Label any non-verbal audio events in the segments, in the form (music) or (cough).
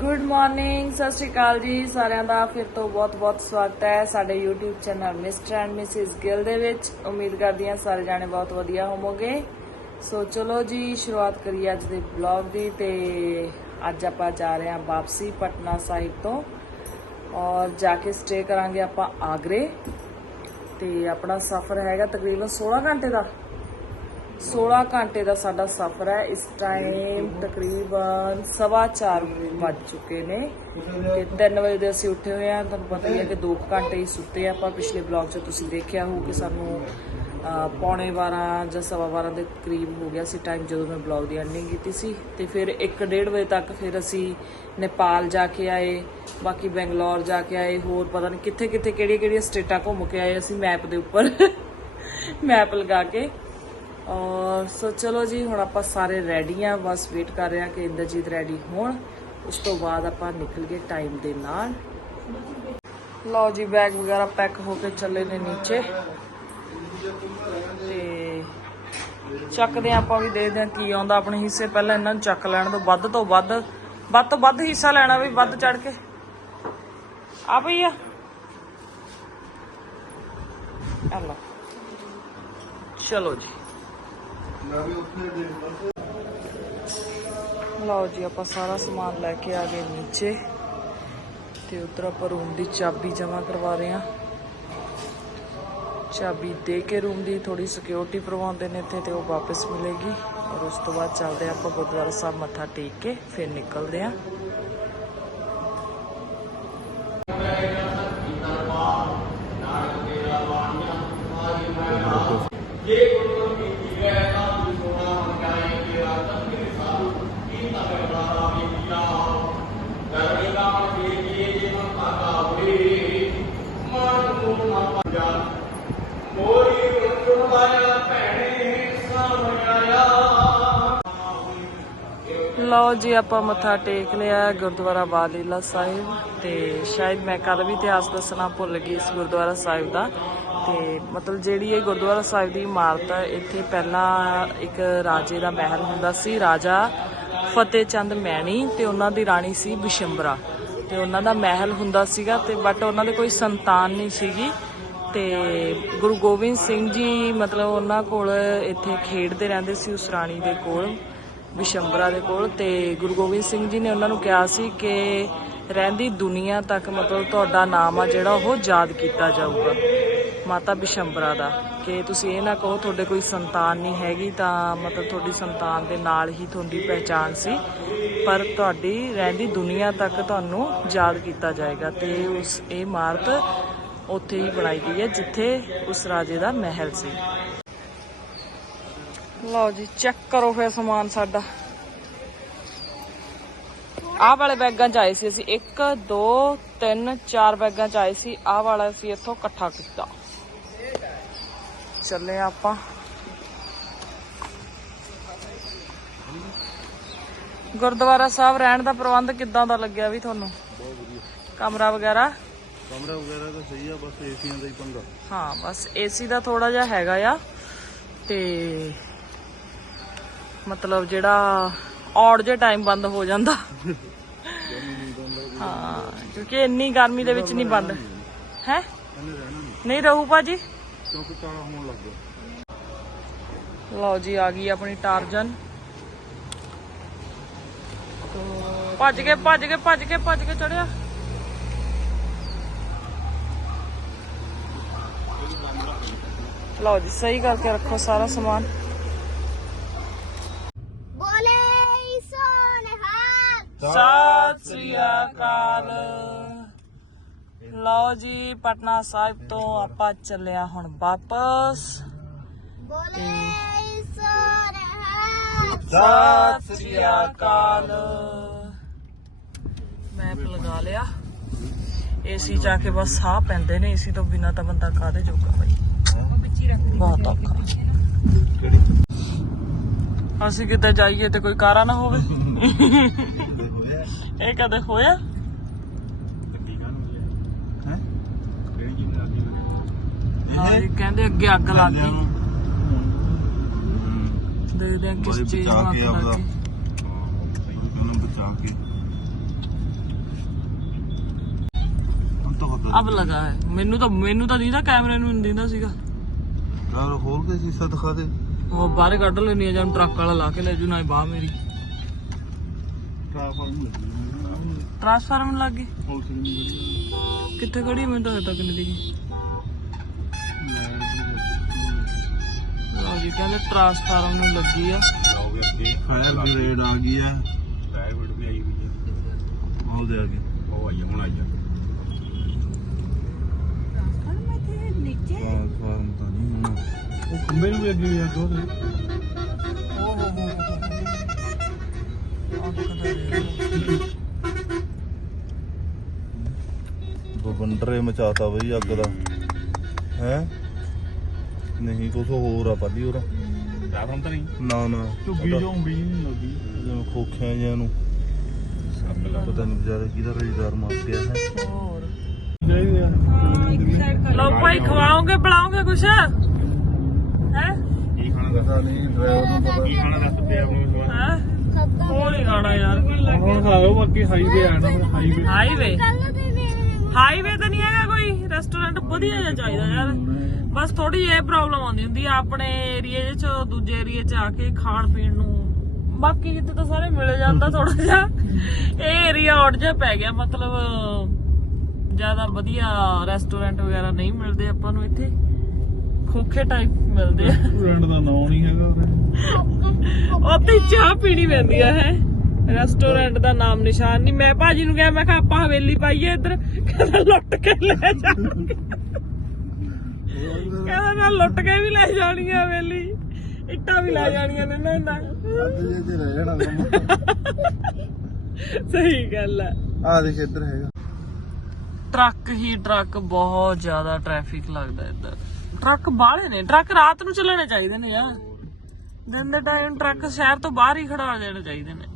Good morning ਸਤਿ ਸ਼੍ਰੀ ਅਕਾਲ ਜੀ। ਸਾਰਿਆਂ ਦਾ ਫਿਰ ਤੋਂ ਬਹੁਤ-ਬਹੁਤ ਸਵਾਗਤ ਹੈ ਸਾਡੇ YouTube channel Mr and Mrs Gill ਦੇ ਵਿੱਚ। ਉਮੀਦ ਕਰਦੀ ਹਾਂ ਸਾਰੇ ਜਾਣੇ ਬਹੁਤ ਵਧੀਆ ਹੋਵੋਗੇ। ਸੋ ਚਲੋ ਜੀ, ਸ਼ੁਰੂਆਤ ਕਰੀਏ ਅੱਜ ਦੇ ਵਲੌਗ ਦੀ ਤੇ ਅੱਜ ਆਪਾਂ ਜਾ ਰਹੇ ਹਾਂ ਵਾਪਸੀ ਪਟਨਾ ਸਾਹਿਬ ਤੋਂ। ਔਰ ਜਾ ਕੇ ਸਟੇ ਕਰਾਂਗੇ ਆਪਾਂ ਆਗਰੇ। ਤੇ ਆਪਣਾ ਸਫ਼ਰ ਹੈਗਾ ਤਕਰੀਬਨ 16 ਘੰਟੇ ਦਾ। 16 ਘੰਟੇ ਦਾ ਸਾਡਾ ਸਫ਼ਰ ਹੈ। ਇਸ ਟਾਈਮ ਤਕਰੀਬਨ 4:30 ਵੱਜ ਚੁੱਕੇ ਨੇ ਤੇ 3 ਵਜੇ ਦੇ ਅਸੀਂ ਉੱਠੇ ਹੋਏ ਆ ਤੁਹਾਨੂੰ ਪਤਾ ਹੀ ਹੈ ਕਿ 2 ਘੰਟੇ ਹੀ ਸੁੱਤੇ ਆਪਾਂ ਪਿਛਲੇ ਬਲੌਗ 'ਚ ਤੁਸੀਂ ਦੇਖਿਆ ਹੋਊ ਕਿ ਸਾਨੂੰ ਪੌਣੇ 12 ਜਾਂ ਸਵਾ 12 ਦੇ ਕਰੀਬ ਹੋ ਗਿਆ ਸੀ ਟਾਈਮ ਜਦੋਂ ਮੈਂ ਬਲੌਗ ਦੀ ਐਂਡਿੰਗ ਕੀਤੀ ਸੀ। ਤੇ ਫਿਰ 1:30 ਵਜੇ ਤੱਕ ਫਿਰ ਅਸੀਂ ਨੇਪਾਲ ਜਾ ਕੇ ਆਏ, ਬਾਕੀ ਬੈਂਗਲੌਰ ਜਾ ਕੇ ਆਏ, ਹੋਰ ਪਤਾ ਨਹੀਂ ਕਿੱਥੇ ਕਿੱਥੇ ਕਿਹੜੀਆਂ ਕਿਹੜੀਆਂ ਸਟੇਟਾਂ ਘੁੰਮ ਕੇ ਆਏ ਅਸੀਂ ਮੈਪ ਦੇ ਉੱਪਰ। (laughs) ਮੈਪ ਲਗਾ ਕੇ। ਔਰ ਸੋ ਚਲੋ ਜੀ, ਹੁਣ ਆਪਾਂ ਸਾਰੇ ਰੈਡੀ ਆ। ਬਸ ਵੇਟ ਕਰ ਰਹੇ ਆ ਕਿ ਇੰਦਰਜੀਤ ਰੈਡੀ ਹੋਣ। ਉਸ ਤੋਂ ਬਾਅਦ ਆਪਾਂ ਨਿਕਲ ਗਏ ਟਾਈਮ ਦੇ ਨਾਲ। ਲਓ ਜੀ ਬੈਗ ਵਗੈਰਾ ਪੈਕ ਹੋ ਕੇ ਚੱਲੇ ਨੇ ਨੀਚੇ। ਤੇ ਚੱਕਦੇ ਹਾਂ ਆਪਾਂ ਵੀ, ਦੇਖਦੇ ਹਾਂ ਕੀ ਆਉਂਦਾ। ਆਪਣੇ ਹਿੱਸੇ ਪਹਿਲਾਂ ਇਹਨਾਂ ਨੂੰ ਚੱਕ ਲੈਣ ਤੋਂ ਵੱਧ ਤੋਂ ਵੱਧ ਵੱਧ ਤੋਂ ਵੱਧ ਹਿੱਸਾ ਲੈਣਾ ਵੀ, ਵੱਧ ਚੜ ਕੇ। ਆ ਪਈ ਆ। ਆ ਲਓ। ਚਲੋ ਜੀ। ਲਓ ਜੀ, ਆਪਾਂ ਸਾਰਾ ਸਮਾਨ ਲੈ ਕੇ ਆ ਗਏ ਨੀਚੇ। ਤੇ ਉਧਰ ਆਪਾਂ ਰੂਮ ਦੀ ਚਾਬੀ ਜਮ੍ਹਾਂ ਕਰਵਾ ਰਹੇ ਹਾਂ। ਚਾਬੀ ਦੇ ਕੇ ਰੂਮ ਦੀ ਥੋੜੀ ਸਿਕਿਉਰਿਟੀ ਪ੍ਰਵਾਉਂਦੇ ਨੇ ਇੱਥੇ ਤੇ ਉਹ ਵਾਪਸ ਮਿਲੇਗੀ। ਔਰ ਉਸ ਤੋਂ ਬਾਅਦ ਚੱਲਦੇ ਹਾਂ ਆਪਾਂ ਗੁਰਦੁਆਰਾ ਸਾਹਿਬ ਮੱਥਾ ਟੇਕ ਕੇ ਫਿਰ ਨਿਕਲਦੇ ਹਾਂ। ਲਓ ਜੀ, ਆਪਾਂ ਮੱਥਾ ਟੇਕ ਲਿਆ ਗੁਰਦੁਆਰਾ ਬਾਲੀਲਾ ਸਾਹਿਬ ਤੇ ਸ਼ਾਇਦ ਮੈਂ ਕੱਲ ਵੀ ਇਤਿਹਾਸ ਦੱਸਣਾ ਭੁੱਲ ਗਈ ਇਸ ਗੁਰਦੁਆਰਾ ਸਾਹਿਬ ਦਾ। ਤੇ ਮਤਲਬ ਜਿਹੜੀ ਇਹ ਗੁਰਦੁਆਰਾ ਸਾਹਿਬ ਦੀ ਇਮਾਰਤ ਹੈ ਇੱਥੇ ਪਹਿਲਾਂ ਇੱਕ ਰਾਜੇ ਦਾ ਮਹਿਲ ਹੁੰਦਾ ਸੀ, ਰਾਜਾ ਫਤਿਹ ਚੰਦ ਮੈਣੀ ਤੇ ਉਹਨਾਂ ਦੀ ਰਾਣੀ ਸੀ ਬਿਸ਼ੰਬਰਾ। ਤੇ ਉਹਨਾਂ ਦਾ ਮਹਿਲ ਹੁੰਦਾ ਸੀਗਾ ਤੇ ਬਟ ਉਹਨਾਂ ਦੇ ਕੋਈ ਸੰਤਾਨ ਨਹੀਂ ਸੀਗੀ। ਤੇ ਗੁਰੂ ਗੋਬਿੰਦ ਸਿੰਘ ਜੀ ਮਤਲਬ ਉਹਨਾਂ ਕੋਲ ਇੱਥੇ ਖੇਡਦੇ ਰਹਿੰਦੇ ਸੀ ਉਸ ਰਾਣੀ ਦੇ ਕੋਲ। ਵਿਸ਼ੰਬਰਾ ਦੇ ਕੋਲ ਤੇ ਗੁਰੂ ਗੋਬਿੰਦ ਸਿੰਘ ਜੀ ਨੇ ਉਹਨਾਂ ਨੂੰ ਕਿਹਾ ਸੀ ਕਿ ਰਹਿੰਦੀ ਦੁਨੀਆ ਤੱਕ ਮਤਲਬ ਤੁਹਾਡਾ ਨਾਮ ਆ ਜਿਹੜਾ ਉਹ ਯਾਦ ਕੀਤਾ ਜਾਊਗਾ। ਮਾਤਾ ਬਿਸ਼ੰਬਰਾ ਦਾ। ਕਿ ਤੁਸੀਂ ਇਹ ਨਾ ਕਹੋ ਤੁਹਾਡੇ ਕੋਈ ਸੰਤਾਨ ਨਹੀਂ ਹੈਗੀ ਤਾਂ ਮਤਲਬ ਤੁਹਾਡੀ ਸੰਤਾਨ ਦੇ ਨਾਲ ਹੀ ਤੁਹਾਡੀ ਪਹਿਚਾਣ ਸੀ। ਪਰ ਤੁਹਾਡੀ ਰਹਿੰਦੀ ਦੁਨੀਆ ਤੱਕ ਤੁਹਾਨੂੰ ਯਾਦ ਕੀਤਾ ਜਾਏਗਾ ਤੇ ਉਸ ਇਹ ਇਮਾਰਤ ਉੱਥੇ ਹੀ ਬਣਾਈ ਗਈ ਹੈ ਜਿੱਥੇ ਉਸ ਰਾਜੇ ਦਾ ਮਹਿਲ ਸੀ। ਲਓ ਜੀ ਚੈੱਕ ਕਰੋ ਫਿਰ ਸਮਾਨ ਸਾਡਾ। ਆਹ ਵਾਲੇ ਬੈਗਾਂ ਚ ਆਏ ਸੀ ਅਸੀਂ। 1 2 3 4 ਬੈਗਾਂ ਚ ਆਏ ਸੀ। ਆਹ ਵਾਲਾ ਅਸੀਂ ਇੱਥੋਂ ਇਕੱਠਾ ਕੀਤਾ। ਚੱਲੇ ਆਪਾਂ। ਗੁਰਦੁਆਰਾ ਸਾਹਿਬ ਰਹਿਣ ਦਾ ਪ੍ਰਬੰਧ ਕਿੱਦਾਂ ਦਾ ਲੱਗਿਆ ਵੀ ਤੁਹਾਨੂੰ? ਬਹੁਤ ਵਧੀਆ। ਕਮਰਾ ਵਗੈਰਾ? ਕਮਰਾ ਵਗੈਰਾ ਤਾਂ ਸਹੀ ਆ ਬਸ ਏਸੀਆਂ ਦਾ ਹੀ ਪੰਗਾ। ਹਾਂ ਬਸ ਏਸੀ ਦਾ ਥੋੜਾ ਜਿਹਾ ਹੈਗਾ ਆ। ਤੇ ਮਤਲਬ ਜਿਹੜਾ ਔੜ ਜੇ ਟਾਈਮ ਬੰਦ ਹੋ ਜਾਂਦਾ। ਹਾਂ ਕਿਉਂਕਿ ਇੰਨੀ ਗਰਮੀ ਦੇ ਵਿੱਚ ਨਹੀਂ ਬੰਦ। ਹੈ? ਨਹੀਂ। ਰਹੂ ਭਾਜੀ? ਕਿਉਂਕਿ ਕਾਲਾ ਹੋਣ ਲੱਗ ਗਿਆ। ਲਓ ਜੀ ਆ ਗਈ ਆਪਣੀ ਟਾਰਜਨ। ਭੱਜ ਕੇ ਭੱਜ ਕੇ ਭੱਜ ਕੇ ਭੱਜ ਕੇ ਚੜਿਆ। ਲਓ ਜੀ ਸਹੀ ਕਰਕੇ ਰੱਖੋ ਸਾਰਾ ਸਮਾਨ ਬੋਲੇ ਸੋਨਹਾਲ ਸਤਿ ਸ੍ਰੀ ਅਕਾਲ। ਲਓ ਜੀ ਪਟਨਾ ਸਾਹਿਬ ਤੋਂ ਆਪਾਂ ਚੱਲਿਆ ਹੁਣ ਵਾਪਸ। ਬੋਲੇ ਸੋਨਹਾਲ ਸਤਿ ਸ੍ਰੀ ਅਕਾਲ। ਮੈਪ ਲਗਾ ਲਿਆ। ਏਸੀ ਜਾ ਕੇ ਬਸ ਸਾਹ ਪੈਂਦੇ ਨੇ ਏਸੀ ਤੋਂ ਬਿਨਾ ਤਾਂ ਬੰਦਾ ਕਾਹਦੇ ਜੋਗਾ ਬਈ? ਬਹੁਤ ਔਖਾ। ਅਸੀਂ ਕਿਤੇ ਜਾਈਏ ਤੇ ਕੋਈ ਕਾਰਾ ਨਾ ਹੋਵੇ। (laughs) ਇਹ ਕਦੇ ਹੋਇਆ? ਹੈ? ਕਹਿੰਦੇ ਅੱਗੇ ਅੱਗ ਲੱਗ ਗਈ। ਦੇਖਦੇ ਹਾਂ। ਕਿਸ ਚੀਜ਼ ਨੂੰ ਅੱਗ ਕੇ ਲੱਗ ਆਪਦਾ। ਗਈ ਉਹਨੂੰ ਬਚਾ ਕੇ। ਤੋਂ ਹੁੰਦਾ ਅਬ ਲਗਾ ਹੈ ਮੈਨੂੰ ਤਾਂ ਮੈਨੂੰ ਤਾਂ ਦੀਦਾ ਕੈਮਰੇ ਨੂੰ ਦਿੰਦਾ ਸੀਗਾ। ਯਾਰ ਖੋਲ ਕੇ ਸ਼ੀਸ਼ਾ ਦਿਖਾ ਦੇ। ਉਹ ਬਾਹਰ ਕੱਢ ਲੈਣੀ ਆ ਜਾਂ ਟਰੱਕ ਵਾਲਾ ਲਾ ਕੇ ਲੈ ਜੂ ਨਾ ਬਾਹ ਮੇਰੀ। ਲੱਗੀ ਟ੍ਰਾਂਸਫਾਰਮ ਲੱਗ ਗਈ ਹੋਲ ਸਿੰਘ ਨਹੀਂ ਵਧੀਆ ਕਿੱਥੇ ਖੜੀ ਮੈਨੂੰ ਤਾਂ ਹਜੇ ਤੱਕ ਨਹੀਂ ਦਿਖੀ ਲਓ ਜੀ ਕਹਿੰਦੇ ਟ੍ਰਾਂਸਫਾਰਮ ਨੂੰ ਲੱਗੀ ਆ ਲਾਓਗੇ ਅੱਗੇ ਫਾਇਰ ਬ੍ਰਿਗੇਡ ਆ ਗਈ ਆ ਫਾਇਰ ਬ੍ਰਿਗੇਡ ਵੀ ਆਈ ਹੋਈ ਹੈ ਉਹਦੇ ਆ ਗਈ ਉਹ ਆਈ ਆ, ਹੁਣ ਆਈ ਆ ਟ੍ਰਾਂਸਫਾਰਮ ਤਾਂ ਨਹੀਂ ਹੁਣ ਉਹ ਖੰਬੇ ਨੂੰ ਵੀ ਅੱਗੇ ਆ ਦੋ ਦੇ ਓ ਹੋ ਹੋ ਬਵੰਡਰੇ ਮਚਾਤਾ ਬਈ ਅੱਗ ਦਾ। ਹੈ? ਨਹੀਂ ਕੁਛ ਹੋਰ ਆ ਪਾਲੀ ਹੋਰ। ਰਾਵਣ ਤਾਂ ਨਹੀਂ? ਨਾ ਨਾ। ਝੁੱਗੀ ਉਹਦਾ- ਝੁੰਬੀ ਨਹੀਂ ਲੱਗੀ ਜਿਵੇਂ ਖੋਖਿਆਂ ਜਿਹਾਂ ਨੂੰ। ਪਤਾ ਨਹੀਂ ਵਿਚਾਰੇ ਕਿਹਦਾ ਰਜਦਾਰ ਮਾਰ ਗਿਆ ਹੈ ਹੋਰ ਲੋ ਭਾਈ ਖਵਾਓਗੇ ਬੁਲਾਓਗੇ ਕੁਛ? ਹੈ? ਕੀ ਖਾਣਾ ਪਤਾ ਨਹੀਂ ਡਰਾਈਵਰ ਨੂੰ ਪਤਾ ਕੀ ਖਾਣਾ ਦੱਸ ਪਿਆ ਆਪਣਾ ਹੈ ਉਹ ਨਹੀਂ। ਖਾਣਾ ਯਾਰ। ਹੁਣ ਖਾਓ ਬਾਕੀ ਹਾਈਵੇ ਆ ਨਾ ਹਾਈਵੇ ਹਾਈਵੇ ਹਾਈਵੇ ਤਾਂ ਨਹੀਂ ਹੈਗਾ ਕੋਈ ਰੈਸਟੋਰੈਂਟ ਵਧੀਆ ਜਿਹਾ ਚਾਹੀਦਾ ਯਾਰ। ਬਸ ਥੋੜੀ ਇਹ ਪ੍ਰੋਬਲਮ ਆਉਂਦੀ ਹੁੰਦੀ ਆ ਆਪਣੇ ਏਰੀਏ 'ਚ ਦੂਜੇ ਏਰੀਏ 'ਚ ਆ ਕੇ ਖਾਣ ਪੀਣ ਨੂੰ। ਬਾਕੀ ਕਿਤੇ ਤਾਂ ਸਾਰੇ ਮਿਲ ਜਾਂਦਾ ਥੋੜਾ ਜਿਹਾ। ਇਹ ਏਰੀਆ ਆਊਟ ਜਿਹਾ ਪੈ ਗਿਆ ਮਤਲਬ ਜ਼ਿਆਦਾ ਵਧੀਆ ਰੈਸਟੋਰੈਂਟ ਵਗੈਰਾ ਨਹੀਂ ਮਿਲਦੇ ਆਪਾਂ ਨੂੰ ਇੱਥੇ। ਖੋਖੇ ਟਾਈਪ ਮਿਲਦੇ ਆ। ਰੈਸਟੋਰੈਂਟ ਦਾ ਨਾਮ ਨਹੀਂ ਹੈਗਾ ਉਹਦੇ ਉੱਥੇ ਚਾਹ ਪੀਣੀ ਪੈਂਦੀ ਆ ਹੈ। ਰੈਸਟੋਰੈਂਟ ਦਾ ਨਾਮ ਨਿਸ਼ਾਨ ਨਹੀਂ। ਮੈਂ ਭਾਜੀ ਨੂੰ ਕਿਹਾ ਮੈਂ ਕਿਹਾ ਆਪਾਂ ਹਵੇਲੀ ਪਾਈਏ ਇੱਧਰ। ਕਹਿੰਦਾ ਲੁੱਟ ਕੇ ਲੈ ਜਾਣਗੇ ਕਹਿੰਦਾ ਨਾ ਲੁੱਟ ਕੇ ਵੀ ਲੈ ਜਾਣੀ ਆ ਹਵੇਲੀ। ਇੱਟਾਂ ਵੀ ਲੈ ਜਾਣੀਆਂ ਨੇ ਨਾ ਨਾ ਜੇ ਸਹੀ ਗੱਲ ਹੈ ਆ ਦੇਖ ਇੱਧਰ ਹੈਗਾ। ਟਰੱਕ ਹੀ ਟਰੱਕ ਬਹੁਤ ਜ਼ਿਆਦਾ ਟ੍ਰੈਫਿਕ ਲੱਗਦਾ ਇੱਧਰ। ਟਰੱਕ ਬਾਹਲੇ ਨੇ। ਟਰੱਕ ਰਾਤ ਨੂੰ ਚੱਲਣੇ ਚਾਹੀਦੇ ਨੇ ਯਾਰ। ਦਿਨ ਦੇ ਟਾਈਮ ਟਰੱਕ ਸ਼ਹਿਰ ਤੋਂ ਬਾਹਰ ਹੀ ਖੜਾ ਦੇਣੇ ਚਾਹੀਦੇ ਨੇ।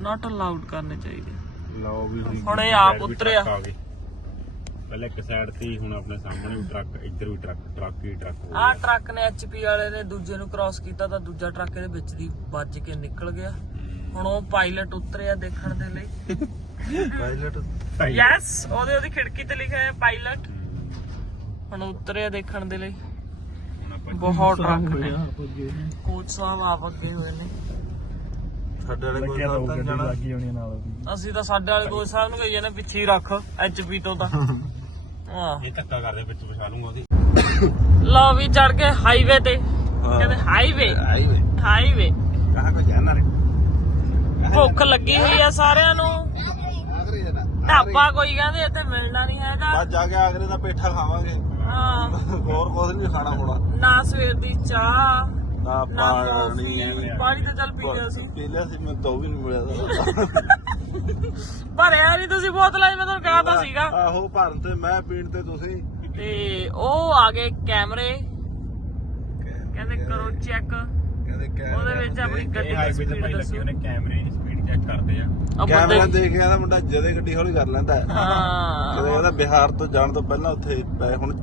ਨਾਟ ਅਲਾਉਡ ਕਰਨੇ ਚਾਹੀਦੇ ਲਓ ਵੀ ਜੀ ਹੁਣ ਇਹ ਆਪ ਉਤਰਿਆ ਪਹਿਲੇ ਇੱਕ ਸਾਈਡ ਤੇ ਹੀ ਹੁਣ ਆਪਣੇ ਸਾਹਮਣੇ ਵੀ ਟਰੱਕ ਇੱਧਰ ਵੀ ਟਰੱਕ ਟਰੱਕ ਹੀ ਟਰੱਕ ਹੋ ਆਹ ਟਰੱਕ ਨੇ ਐਚਪੀ ਵਾਲੇ ਨੇ ਦੂਜੇ ਨੂੰ ਕ੍ਰਾਸ ਕੀਤਾ ਤਾਂ ਦੂਜਾ ਟਰੱਕ ਇਹਦੇ ਵਿੱਚ ਦੀ ਵੱਜ ਕੇ ਨਿਕਲ ਗਿਆ ਹੁਣ ਉਹ ਪਾਇਲਟ ਉਤਰਿਆ ਦੇਖਣ ਦੇ ਲਈ ਪਾਇਲਟ ਯੈਸ ਉਹਦੇ ਉਹਦੀ ਖਿੜਕੀ ਤੇ ਲਿਖਿਆ ਹੈ ਪਾਇਲਟ ਹੁਣ ਉਤਰਿਆ ਦੇਖਣ ਦੇ ਲਈ ਬਹੁਤ ਟਰੱਕ ਨੇ ਕੋਚ ਸਾਹਿਬ ਆਪ ਅੱਗੇ ਹੋਏ ਨੇ ਸਾਡੇ ਵਾਲੇ ਕੋਈ ਗੱਲ ਤਾਂ ਜਾਣਾ। ਲੱਗੀ ਹੋਣੀ ਨਾਲ। ਉਹਦੀ ਅਸੀਂ ਤਾਂ ਸਾਡੇ ਵਾਲੇ ਕੋਚ ਸਾਹਿਬ ਨੂੰ ਕਹੀ ਜਾਂਦੇ ਪਿੱਛੇ ਹੀ ਰੱਖ ਐਚਪੀ ਤੋਂ ਤਾਂ। ਹਾਂ। ਇਹ ਧੱਕਾ ਕਰਦੇ ਵਿੱਚ ਵਿਛਾ ਲੂੰਗਾ ਉਹਦੀ। ਲਓ ਵੀ ਚੜ ਕੇ ਹਾਈਵੇ ਤੇ। ਕਹਿੰਦੇ ਹਾਈਵੇ ਹਾਈਵੇ ਹਾਈਵੇ ਕਹਾਂ ਕੋ ਜਾਣਾ ਰੇ। ਭੁੱਖ ਲੱਗੀ ਹੋਈ ਆ ਸਾਰਿਆਂ ਨੂੰ। ਆਗਰੇ ਜਾਣਾ ਢਾਬਾ ਕੋਈ ਕਹਿੰਦੇ ਇੱਥੇ ਮਿਲਣਾ ਨਹੀਂ ਹੈਗਾ। ਅੱਜ ਜਾ ਕੇ ਆਗਰੇ ਦਾ ਪੇਠਾ ਖਾਵਾਂਗੇ। ਹਾਂ। ਹੋਰ ਕੁਝ ਨਹੀਂ ਖਾਣਾ ਹੋਣਾ ਨਾ ਸਵੇਰ ਦੀ ਚਾਹ ਨਾ ਨਾ ਪਾਣੀ। ਪਾਣੀ ਤਾਂ ਚੱਲ ਪੀ ਲਿਆ ਸੀ ਪੀ ਲਿਆ ਸੀ ਮੈਂ ਤਾਂ ਉਹ ਵੀ ਨਹੀਂ ਮਿਲਿਆ। ਭਰਿਆ ਨਹੀਂ ਤੁਸੀਂ ਬੋਤਲਾਂ 'ਚ ਮੈਂ ਤੁਹਾਨੂੰ ਕਿਹਾ ਤਾਂ ਸੀਗਾ। ਆਹੋ ਭਰਨ ਤੇ ਮੈਂ ਪੀਣ ਤੇ ਤੁਸੀਂ। ਤੇ ਉਹ ਆ ਗਏ ਕੈਮਰੇ। ਕਹਿੰਦੇ ਕਰੋ ਚੈੱਕ। ਕਹਿੰਦੇ ਉਹਦੇ ਵਿੱਚ ਆਪਣੀ ਗੱਡੀ ਦੀ ਹਾਈਵੇ ਤੇ ਸਪੀਡ ਭਾਈ ਲੱਗੇ ਦੱਸੋ। ਉਹਨੇ ਕੈਮਰੇ ਸਪੀਡ ਚੈੱਕ ਕਰਦੇ ਆ। ਆ ਕੈਮਰਾ ਦੇਖ ਕੇ ਆਂਦਾ ਮੁੰਡਾ ਜਦੇ ਗੱਡੀ ਹੌਲੀ ਕਰ ਲੈਂਦਾ। ਹੈ ਹਾਂ। ਜਦੋਂ ਉਹਦਾ ਬਿਹਾਰ ਤੋਂ ਜਾਣ ਤੋਂ ਪਹਿਲਾਂ ਉੱਥੇ ਪਏ ਹੁਣ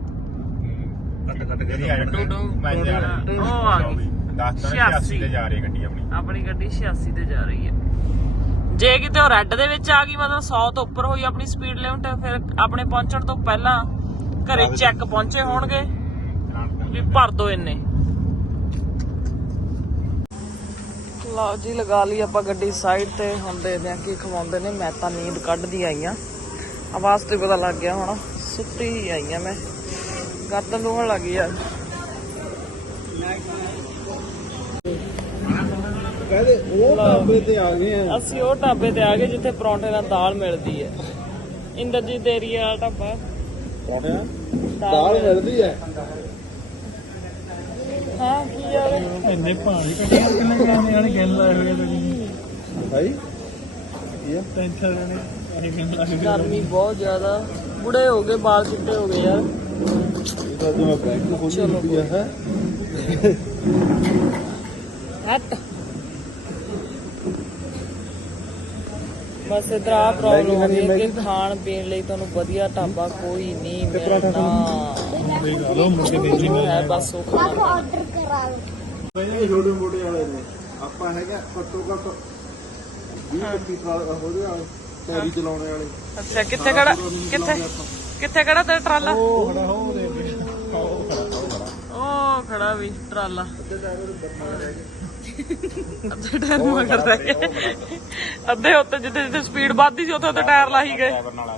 ਕੱਟ ਕੱਟ ਕੇ ਆ ਟੂ-ਟੂ, ਮੈਂ ਜਾ ਰਿਹਾ ਟੂ-ਟੂ, ਉਹ ਆ ਗਈ। ਦੱਸ ਤਾਂ 86 86 ਤੇ ਜਾ ਰਹੀ ਹੈ ਗੱਡੀ ਆਪਣੀ। ਆਪਣੀ ਗੱਡੀ 86 ਤੇ ਜਾ ਰਹੀ ਹੈ। ਜੇ ਕਿਤੇ ਉਹ ਰੈੱਡ ਦੇ ਵਿੱਚ ਆ ਗਈ ਮਤਲਬ 100 ਤੋਂ ਉੱਪਰ ਹੋਈ ਆਪਣੀ ਸਪੀਡ ਲਿਮਟ ਫਿਰ ਆਪਣੇ ਪਹੁੰਚਣ ਤੋਂ ਪਹਿਲਾਂ ਘਰੇ ਚੈੱਕ ਪਹੁੰਚੇ ਹੋਣਗੇ ਵੀ ਭਰ ਦੋ ਇੰਨੇ। ਲਓ ਜੀ ਲਗਾ ਲਈ ਆਪਾਂ ਗੱਡੀ ਸਾਈਡ ਤੇ। ਹੁਣ ਦੇਖਦੇ ਆ ਕੀ ਖਵਾਉਂਦੇ ਨੇ। ਮੈਂ ਤਾਂ ਨੀਂਦ ਕੱਢਦੀ ਆਈ ਆ ਆਵਾਜ਼ ਤੇ ਪਤਾ ਲੱਗ ਗਿਆ ਹੁਣ। ਸੁੱਤੀ ਹੀ ਆਈ ਆ ਮੈਂ। ਕਹਿੰਦੇ ਉਹ ਢਾਬੇ ਤੇ ਆ ਗਏ ਆ। ਅਸੀਂ ਉਹ ਢਾਬੇ ਤੇ ਆ ਗਏ ਜਿੱਥੇ ਪਰੌਂਠੇ ਨਾਲ ਦਾਲ ਮਿਲਦੀ ਹੈ। ਇੰਦਰਜੀਤ ਏਰੀਆ ਵਾਲਾ ਢਾਬਾ। ਦਾਲ ਮਿਲਦੀ ਹੈ। ਹਾਂ? ਕੀ ਯਾਰ ਇੰਨੇ ਪਾਣੀ ਕੱਟੀਆਂ ਕਿੰਨੇ ਗਾਣੇ ਵਾਲੇ ਗਿਣ ਲਾਏ ਹੋਏ ਤੁਸੀਂ ਭਾਈ? ਇਹ ਗਿਣ ਲਾਏ ਗਰਮੀ ਬਹੁਤ ਜ਼ਿਆਦਾ। ਬੁੜੇ ਹੋ ਗਏ ਬਾਲ ਚਿੱਟੇ ਹੋ ਗਏ ਯਾਰ। ਇਹ ਤਾਂ ਜਿਵੇਂ ਬੈਂਕ ਖੋਲੀ ਚਲੋ ਹੁੰਦੀ ਆ ਹੈ ਹਟ। ਬਸ ਇਧਰ ਆ ਪ੍ਰੋਬਲਮ ਹੋ ਗਈ ਕਿ ਖਾਣ ਪੀਣ ਲਈ ਤੁਹਾਨੂੰ ਵਧੀਆ ਢਾਬਾ ਕੋਈ ਨਹੀਂ ਮਿਲਣਾ। ਲੋ ਮੁੜ ਕੇ ਹੈ ਬਸ ਉਹ ਖਾਣਾ। ਆਰਡਰ ਕਰਾ ਲਓ। ਇਹ ਛੋਟੇ ਮੋਟੇ ਵਾਲੇ ਨੇ। ਆਪਾਂ ਹੈਗਾ ਘੱਟੋ ਘੱਟ 20 25 ਸਾਲ ਹੋ ਗਏ ਆ ਪੈਰੀ ਚਲਾਉਣੇ ਵਾਲੇ। ਅੱਛਾ ਕਿੱਥੇ ਖੜਾ ਕਿੱਥੇ ਕਿੱਥੇ ਖੜਾ ਤੇਰਾ ਟਰਾਲਾ? ਉਹ ਖੜਾ ਹੋ ਉਹ ਉਹ ਖੜਾ ਵੀ ਟਰਾਲਾ। ਅੱਧੇ ਟਾਇਰ ਮਗਰ ਰਹਿ। ਗਏ ਅੱਧੇ ਉੱਤੇ ਜਿੱਥੇ ਜਿੱਥੇ ਸਪੀਡ ਵੱਧਦੀ ਸੀ ਉੱਥੇ ਉੱਥੇ ਟਾਇਰ ਲਾਹੀ ਗਏ। ਡਰਾਈਵਰ ਨਾਲ ਆ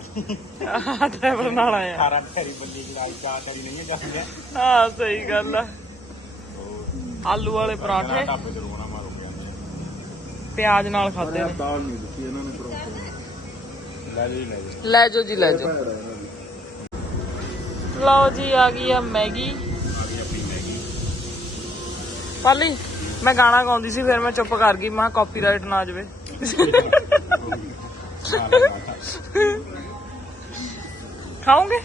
ਆਹ ਡਰਾਈਵਰ ਨਾਲ ਆਇਆ। ਸਾਰਾ ਢੇਰੀ ਬੰਦੀ ਦੀ ਲਾਈ ਕਾ ਤੇਰੀ ਨਹੀਂ ਜਾਂਦੇ ਹਾਂ। ਸਹੀ ਗੱਲ ਆ। ਆਲੂ ਵਾਲੇ ਪਰਾਠੇ। ਪਿਆਜ਼ ਨਾਲ ਖਾਦੇ ਨੇ। ਦਾਲ ਨਹੀਂ ਦਿੱਤੀ ਇਹਨਾਂ ਨੇ ਪਰੌਂਠੇ ਲੈ ਜੀ ਲੈ ਜੀ। ਲੈ ਜਾਓ ਜੀ ਲੈ ਜਾਓ। ਲਓ ਜੀ ਆ ਗਈ ਆ ਮੈਗੀ। ਪਾਲੀ, ਮੈਂ ਗਾਣਾ ਗਾਉਂਦੀ ਸੀ, ਫਿਰ ਮੈਂ ਚੁੱਪ ਕਰ ਗਈ, ਮੈਂ ਕਾਪੀਰਾਈਟ ਨਾ ਆ ਜਾਵੇ। ਖਾਓਗੇ?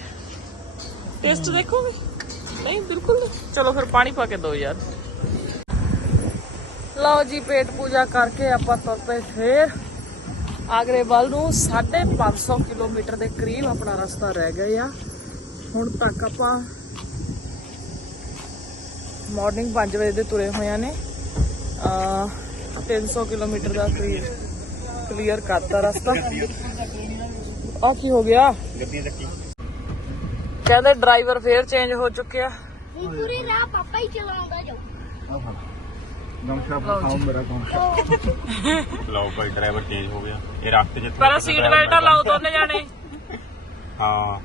ਟੇਸਟ ਦੇਖੋਗੇ? ਨਹੀਂ, ਬਿਲਕੁਲ ਨਹੀਂ। ਚਲੋ ਫਿਰ ਪਾਣੀ ਪਾ ਕੇ ਦਿਓ ਯਾਰ। ਲਓ ਜੀ, ਪੇਟ ਪੂਜਾ ਕਰਕੇ ਆਪਾਂ ਤੁਰ ਪਏ ਫੇਰ। ਆਗਰੇ ਵੱਲ ਨੂੰ 550 ਕਿਲੋਮੀਟਰ ਦੇ ਕਰੀਬ ਆਪਣਾ ਰਸਤਾ ਰਹਿ ਗਿਆ ਆ। ਹੁਣ ਤੱਕ ਆਪਾਂ ਮਾਰਨਿੰਗ 5 ਵਜੇ ਦੇ ਤੁਰੇ ਹੋਇਆ ਨੇ। ਅ 300 ਕਿਲੋਮੀਟਰ ਦਾ ਕਲੀਅਰ ਕਰਤਾ ਰਸਤਾ। ਆ ਕੀ ਹੋ ਗਿਆ? ਚੱਕੀ ਕਹਿੰਦੇ ਡਰਾਈਵਰ ਫੇਰ ਚੇਂਜ ਹੋ ਚੁੱਕਿਆ। ਪੂਰੀ ਰਾਹ ਪਾਪਾ ਹੀ ਚਲਾਉਂਦਾ ਜਾਓ ਗਮਸ਼ਾ ਖਾਓ ਮੇਰਾ ਗਮਸ਼ਾ ਲਓ ਭਾਈ ਡਰਾਈਵਰ ਚੇਂਜ ਹੋ ਗਿਆ। ਇਹ ਰਸਤੇ 'ਚ ਪਰ ਸੀਟ ਬੈਲਟਾਂ ਲਾਓ ਦੋਨੇ ਜਾਣੇ। ਹਾਂ।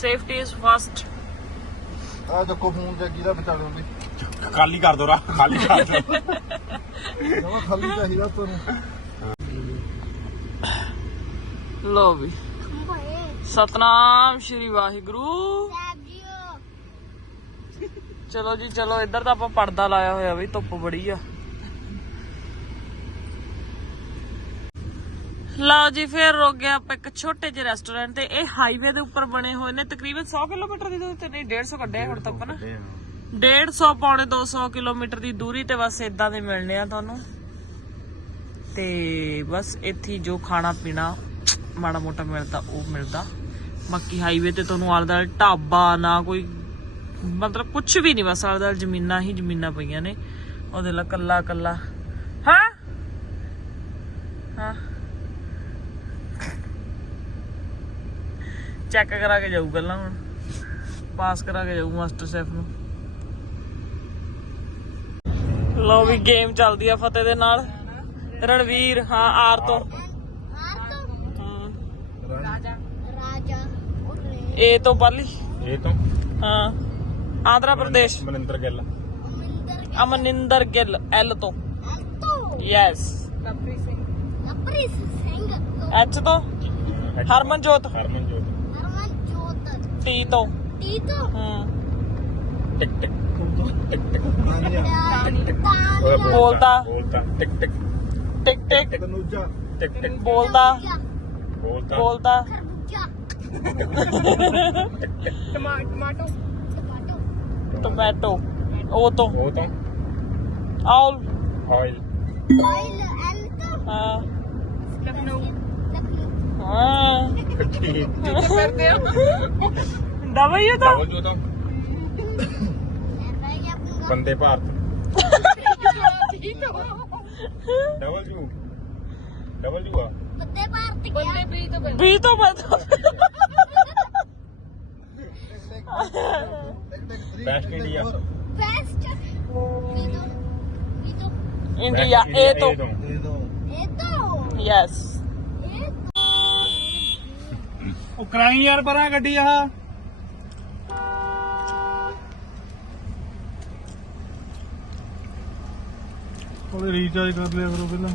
ਸੇਫਟੀ ਇਜ਼ ਫਸਟ ਆ ਦੇਖੋ ਫੋਨ ਜੱਗੀ ਦਾ ਵਿਚਾਲੇ ਵੀ ਖਾਲੀ ਕਰ ਦੋ ਰਾ ਖਾਲੀ ਕਰ ਦੋ। ਜਮਾ ਖਾਲੀ ਚਾਹੀਦਾ ਤੁਹਾਨੂੰ। ਲੋ ਵੀ। ਸਤਨਾਮ ਸ਼੍ਰੀ ਵਾਹਿਗੁਰੂ। ਚਲੋ ਜੀ ਚਲੋ ਇੱਧਰ ਤਾਂ ਆਪਾਂ ਪਰਦਾ ਲਾਇਆ ਹੋਇਆ ਬਈ ਧੁੱਪ ਬੜੀ ਆ। ਲਓ ਜੀ ਫੇਰ ਰੁਕ ਗਏ ਆਪਾਂ ਇੱਕ ਛੋਟੇ ਜਿਹੇ ਰੈਸਟੋਰੈਂਟ ਤੇ। ਇਹ ਹਾਈਵੇ ਦੇ ਉੱਪਰ ਬਣੇ ਹੋਏ ਨੇ। ਤਕਰੀਬਨ 100 ਕਿਲੋਮੀਟਰ ਦੀ ਦੂਰੀ ਤੇ ਨਹੀਂ 150 ਕੱਢਿਆ ਹੁਣ ਤੱਕ ਨਾ। 150 ਪੌਣੇ 200 ਕਿਲੋਮੀਟਰ ਦੀ ਦੂਰੀ ਤੇ ਬਸ ਇਦਾਂ ਦੇ ਮਿਲਣੇ ਆ ਤੁਹਾਨੂੰ। ਤੇ ਬਸ ਇੱਥੇ ਜੋ ਖਾਣਾ ਪੀਣਾ ਮਾੜਾ ਮੋਟਾ ਮਿਲਦਾ ਉਹ ਮਿਲਦਾ। ਬਾਕੀ ਹਾਈਵੇ ਤੇ ਤੁਹਾਨੂੰ ਆਲੇ ਦੁਆਲੇ ਢਾਬਾ ਨਾ ਕੋਈ ਮਤਲਬ ਕੁਝ ਵੀ ਨਹੀਂ ਬਸ ਆਲੇ ਦੁਆਲੇ ਜ਼ਮੀਨਾਂ ਹੀ ਜ਼ਮੀਨਾਂ ਪਈਆਂ ਨੇ। ਉਹਦੇ ਲਾ ਕੱਲਾ ਕੱਲਾ ਹਾਂ? ਹਾਂ? ਚੈੱਕ ਕਰਾ ਕੇ ਜਾਊ ਪਹਿਲਾਂ ਹੁਣ। ਪਾਸ ਕਰਾ ਕੇ ਜਾਊ ਮਾਸਟਰ ਸ਼ੈਫ ਨੂੰ। ਲੋ ਵੀ ਗੇਮ ਚੱਲਦੀ ਆ ਫਤਿਹ ਦੇ ਨਾਲ। ਰਣਵੀਰ ਹਾਂ ਆਰ ਤੋਂ। ਆਰ ਤੋਂ। ਹਮ, ਰਾਜਾ ਉਰੇ ਏ ਤੋਂ ਪਾਲੀ ਇਹ ਤੋਂ। ਹਾਂ। ਆਂਧਰਾ ਪ੍ਰਦੇਸ਼। ਮਨਿੰਦਰ ਗਿੱਲ। ਅਮਨਿੰਦਰ ਗਿੱਲ। ਐਲ ਤੋਂ। ਐਲ ਤੋਂ? ਯੈਸ ਲਪਰੀ ਸਿੰਘ। ਤੋਂ। ਐਚ ਤੋਂ? ਹਰਮਨਜੋਤ। ਹਰਮਨਜੋਤ। ਹਰਮਨ ਜੋਤ ਟੀ ਤੋਂ ਟੀ ਤੋਂ ਹਮ ਟਿਕ ਟਿਕ ਟਿਕ ਟਿਕ ਤਾਨੀਆ ਬੋਲਦਾ। ਬੋਲਦਾ ਟਿਕ ਟਿਕ ਟਿਕ ਟਿਕ ਤਨੂਜਾ ਟਿਕ ਟਿਕ ਬੋਲਦਾ ਬੋਲਦਾ ਬੋਲਦਾ ਖਰਬੂਜਾ ਟਮਾਟੋ ਟਮਾਟੋ ਟੋਮੈਟੋ ਉਹ ਤੋਂ ਉਹ ਤੋਂ ਆਲ ਆਇਲ ਆਇਲ ਐਲ ਤੋਂ ਹਾਂ। ਦਵਾਈ ਤਾਂ। ਜੋ ਤੋਂ। ਬੰਦੇ ਭਾਰਤ। ਡਬਲ ਜੂ। ਡਬਲ ਜੂ ਆ ਬੱਦੇ ਭਾਰਤ ਗਿਆ ਬੰਦੇ। ਵੀ ਤੋਂ ਮੈਂ ਤਾਂ ਬੈਸਟ ਇੰਡੀਆ ਬੈਸਟ ਵੀ ਤੋਂ। ਵੀ ਤੋਂ। ਇੰਡੀਆ ਏ ਤੋਂ ਇਹ ਤੋਂ ਯੈਸ ਇਹ ਉਹ ਕਰਾਈ ਯਾਰ ਪਰਾਂ ਗੱਡੀ ਆ ਉਹਦੇ ਰੀਚਾਰਜ ਕਰ ਲਿਆ ਕਰੋ ਪਹਿਲਾਂ।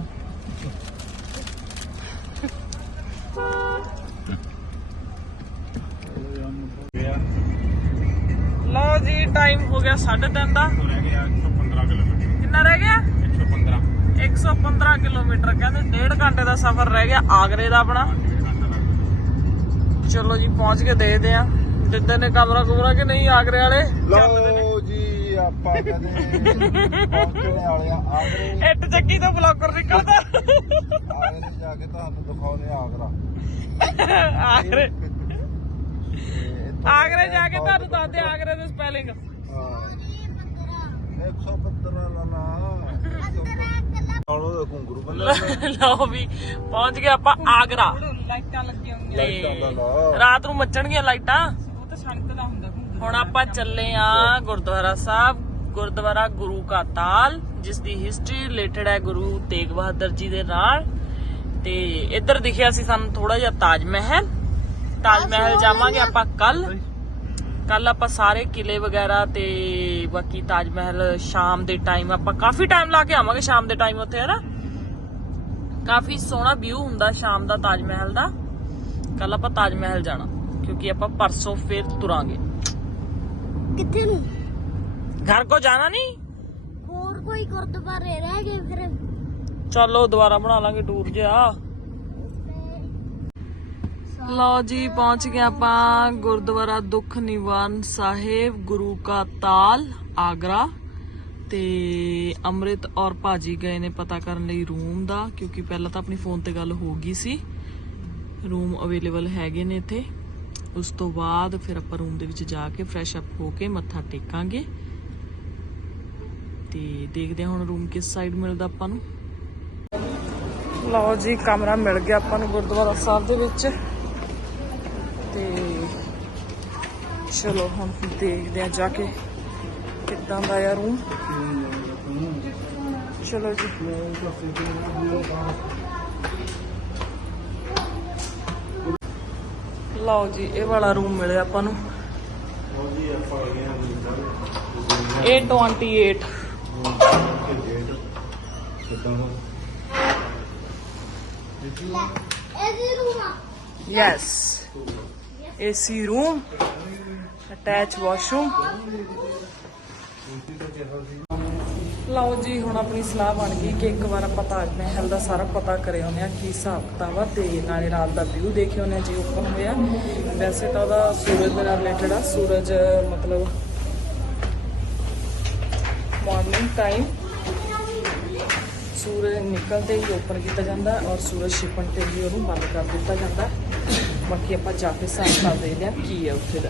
ਲਓ ਜੀ ਟਾਈਮ ਹੋ ਗਿਆ 3:30 ਦਾ। ਰਹਿ ਗਿਆ 115 ਕਿਲੋਮੀਟਰ। ਕਿੰਨਾ ਰਹਿ ਗਿਆ? 115 115 ਕਿਲੋਮੀਟਰ ਕਹਿੰਦੇ ਡੇਢ ਘੰਟੇ ਦਾ ਸਫ਼ਰ ਰਹਿ ਗਿਆ ਆਗਰੇ ਦਾ ਆਪਣਾ। ਚਲੋ ਜੀ ਪਹੁੰਚ ਕੇ ਦੇਖਦੇ ਆ ਦਿੰਦੇ ਨੇ ਕਮਰਾ ਕੁਮਰਾ ਕਿ ਨਹੀਂ ਆਗਰੇ ਵਾਲੇ? ਲਓ ਜੀ ਆਪਾਂ ਕਦੇ (laughs) ਪਹੁੰਚਣੇ ਵਾਲੇ ਆ ਆਗਰੇ। ਇੱਟ ਚੱਕੀ ਤੋਂ ਬਲੌਕਰ ਨਿਕਲਦਾ। ਆਗਰੇ ਜਾ ਕੇ ਤੁਹਾਨੂੰ ਦਿਖਾਉਣੇ ਆ ਆਗਰਾ। ਆਗਰੇ। ਆਗਰੇ ਜਾ ਕੇ ਤੁਹਾਨੂੰ ਦੱਸਦੇ ਆਗਰੇ ਦੀ ਸਪੈਲਿੰਗ ਹਾਂ। ਜੀ ਮੰਦਰਾ 115 ਲਾ ਲਾ ਲਓ ਵੀ ਪਹੁੰਚ ਗਏ ਆਪਾਂ ਆਗਰਾ। ਲਾਈਟਾਂ ਲੱਗੀਆਂ ਹੋਈਆਂ। ਤੇ ਰਾਤ ਨੂੰ ਮੱਚਣਗੀਆਂ ਲਾਈਟਾਂ? ਉਹ ਤਾਂ ਸੜਕ ਦਾ ਹੁੰਦਾ ਹੁਣ ਆਪਾਂ ਚੱਲੇ। ਆ ਗੁਰਦੁਆਰਾ ਸਾਹਿਬ। ਗੁਰਦੁਆਰਾ ਗੁਰੂ ਕਾ ਤਾਲ ਜਿਸ ਦੀ ਹਿਸਟਰੀ ਰਿਲੇਟਡ ਹੈ ਗੁਰੂ ਤੇਗ ਬਹਾਦਰ ਜੀ ਦੇ ਨਾਲ। ਤੇ ਇੱਧਰ ਦਿਖਿਆ ਸੀ ਸਾਨੂੰ ਥੋੜਾ ਜਿਹਾ ਤਾਜ ਮਹਿਲ। ਤਾਜ ਮਹਿਲ ਜਾਵਾਂਗੇ ਆਪਾਂ ਕੱਲ ਕੱਲ ਆਪਾਂ ਸਾਰੇ ਕਿਲੇ ਵਗੈਰਾ ਤੇ ਬਾਕੀ ਤਾਜ ਮਹਿਲ ਸ਼ਾਮ ਦੇ ਟਾਈਮ ਆਪਾਂ ਕਾਫੀ ਟਾਈਮ ਲਾ ਕੇ ਆਵਾਂਗੇ ਸ਼ਾਮ ਦੇ ਟਾਈਮ ਉੱਥੇ ਹੈ ਨਾ? ਕਾਫੀ ਸੋਹਣਾ ਵਿਊ ਹੁੰਦਾ ਸ਼ਾਮ ਦਾ ਤਾਜ ਮਹਿਲ ਦਾ। ਕੱਲ ਆਪਾਂ ਤਾਜ ਮਹਿਲ ਜਾਣਾ ਕਿਉਂਕਿ ਆਪਾਂ ਪਰਸੋਂ ਫੇਰ ਤੁਰਾਂਗੇ। ਕਿੱਥੇ ਨੂੰ? ਘਰ ਕੋ ਜਾਣਾ ਨਹੀਂ? ਹੋਰ ਕੋਈ ਗੁਰਦੁਆਰੇ ਰਹਿ ਗਏ ਫਿਰ। ਚਲੋ ਦੁਬਾਰਾ ਬਣਾ ਲਾਂਗੇ ਟੂਰ ਜਿਹਾ। ਲਓ ਜੀ ਪਹੁੰਚ ਗਏ ਆਪਾਂ ਗੁਰਦੁਆਰਾ ਦੁੱਖ ਨਿਵਾਰਨ ਸਾਹਿਬ ਗੁਰੂ ਕਾ ਤਾਲ ਆਗਰਾ। ਤੇ ਅੰਮ੍ਰਿਤ ਔਰ ਭਾਜੀ ਗਏ ਨੇ ਪਤਾ ਕਰਨ ਲਈ ਰੂਮ ਦਾ, ਕਿਉਂਕਿ ਪਹਿਲਾਂ ਤਾਂ ਆਪਣੀ ਫੋਨ ਤੇ ਗੱਲ ਹੋ ਗਈ ਸੀ। ਰੂਮ ਅਵੇਲੇਬਲ ਹੈਗੇ ਨੇ ਇੱਥੇ। ਉਸ ਤੋਂ ਬਾਅਦ ਫਿਰ ਆਪਾਂ ਰੂਮ ਦੇ ਵਿੱਚ ਜਾ ਕੇ ਫਰੈਸ਼ ਅਪ ਹੋ ਕੇ ਮੱਥਾ ਟੇਕਾਂਗੇ। ਤੇ ਦੇਖਦੇ ਹਾਂ ਹੁਣ ਰੂਮ ਕਿਸ ਸਾਈਡ ਮਿਲਦਾ ਆਪਾਂ ਨੂੰ। ਲਓ ਜੀ, ਕਮਰਾ ਮਿਲ ਗਿਆ ਆਪਾਂ ਨੂੰ ਗੁਰਦੁਆਰਾ ਸਾਹਿਬ ਦੇ ਵਿੱਚ। ਤੇ ਚਲੋ ਹੁਣ ਦੇਖਦੇ ਆ ਜਾ ਕੇ ਕਿੱਦਾਂ ਦਾ ਆ ਰੂਮ ਚਲੋ ਜੀ ਲਓ ਜੀ, ਇਹ ਵਾਲਾ ਰੂਮ ਮਿਲਿਆ ਆਪਾਂ ਨੂੰ ਇਹ 28 ਐਸੀ Ruma Yes. AC room. Attached. ਲਓ ਜੀ, ਹੁਣ ਆਪਣੀ ਸਲਾਹ ਬਣ ਗਈ ਕਿ ਇੱਕ ਵਾਰ ਆਪਾਂ ਤਾਜ ਮਹਿਲ ਦਾ ਸਾਰਾ ਪਤਾ ਕਰੇ ਆਉਂਦੇ ਆ ਕੀ ਹਿਸਾਬ ਕਿਤਾਬ ਆ ਤੇ ਨਾਲੇ ਰਾਤ ਦਾ ਵਿਊ ਦੇਖੇ ਆਉਂਦੇ ਆ ਜੀ ਓਪਨ ਹੋਇਆ। ਵੈਸੇ ਤਾਂ ਉਹਦਾ ਸੂਰਜ ਦੇ ਨਾਲ ਰਿਲੇਟਡ ਆ, ਸੂਰਜ, ਮਤਲਬ ਮਾਰਨਿੰਗ ਟਾਈਮ ਸੂਰਜ ਨਿਕਲਦੇ ਹੀ ਓਪਨ ਕੀਤਾ ਜਾਂਦਾ ਔਰ ਸੂਰਜ ਛਿਪਣ ਤੇ ਵੀ ਉਹਨੂੰ ਬੰਦ ਕਰ ਦਿੱਤਾ ਜਾਂਦਾ। ਬਾਕੀ ਆਪਾਂ ਜਾ ਕੇ ਹਿਸਾਬ ਕਿਤਾਬ ਦੇਖਦੇ ਹਾਂ ਕੀ ਹੈ ਉੱਥੇ ਦਾ।